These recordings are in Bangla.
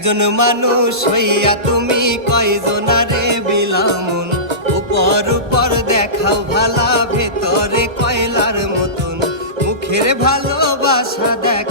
একজন মানুষ হইয়া তুমি কয়জনারে বিলামন? উপর উপর দেখাও ভালা, ভেতরে কয়লার মতন। মুখের ভালোবাসা দেখ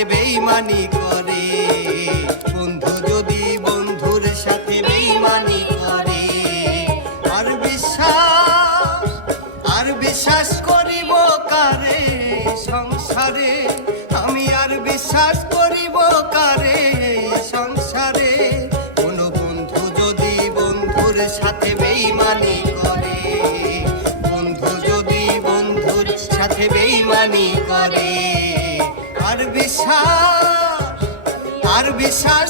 সাথে বেইমানি করে। বন্ধু যদি বন্ধুর সাথে বেইমানি করে, আর বিশ্বাস আর বিশ্বাস করিব কারে সংসারে? আমি আর বিশ্বাস করিব কারে সংসারে? কোনো বন্ধু যদি বন্ধুর সাথে বেইমানি করে, বন্ধু যদি বন্ধুর সাথে বেইমানি করে besar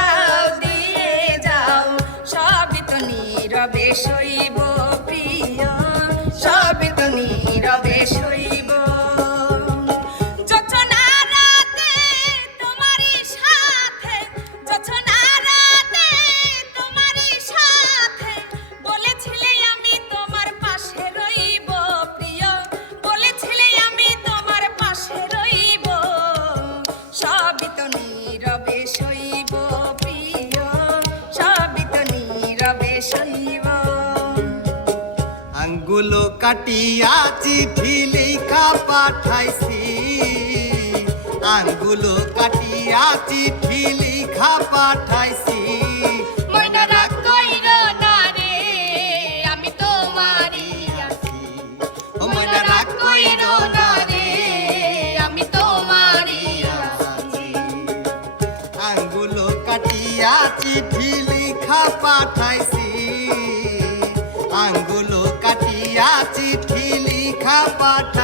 কানগুলো কাটিয়া চিঠি লিখা পাঠাইছি। আঙ্গুলো কাটিয়া চিঠি লিখা পাঠাইছি। আঙ্গুলো কাটিয়া চিঠি লিখা পাঠাই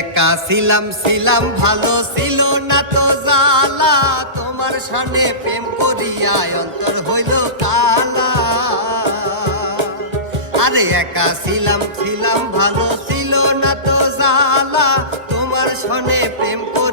একা ছিলাম ছিলাম, ভালো ছিল না তো জালা তোমার সামনে প্রেম করিয়া অন্তর হইল কালা। আরে একা ছিলাম ছিলাম, ভালো ছিল না তো জালা তোমার সামনে প্রেম করি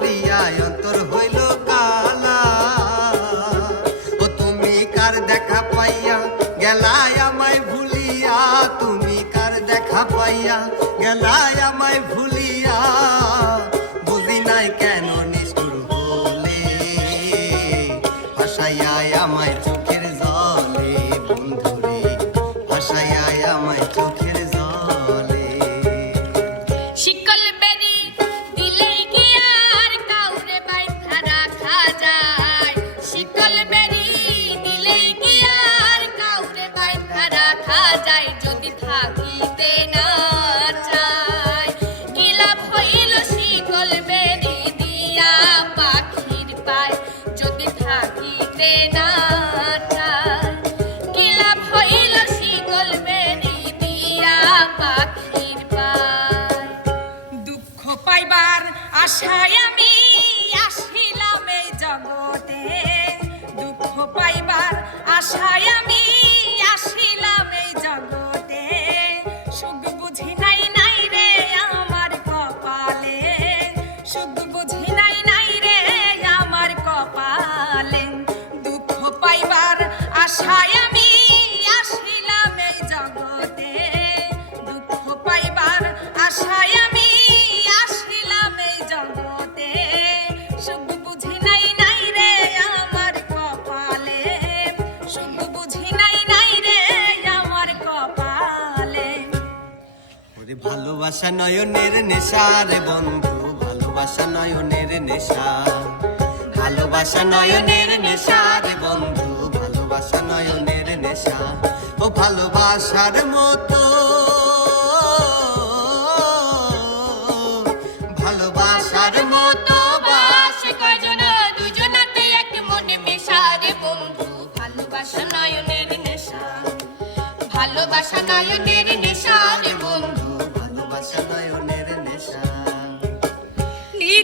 বুঝি নাই নাই রে আমার কপালে। দুঃখ পাইবার আশায় আমি আসিলাম এই জগতে। দুঃখ পাইবার আশায় আমি আসিলাম এই জগতে। সুখ বুঝি নাই নাই রে আমার কপালে। সুখ বুঝি নাই নাই রে আমার কপালে। ভালোবাসা নয়নের নেশা রে বন্ধু। ভালোবাসা নয়নের নেশা। ভালোবাসা নয়নের নেশা রে বন্ধু, ভালোবাসা নয়নের নেশা। ও ভালোবাসার মতো। ভালোবাসার মতো বাস। কজন দুজনাতে এক মনে মেশারে বন্ধু, ভালোবাসা নয়নের নেশা। ভালোবাসা নয়নের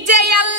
day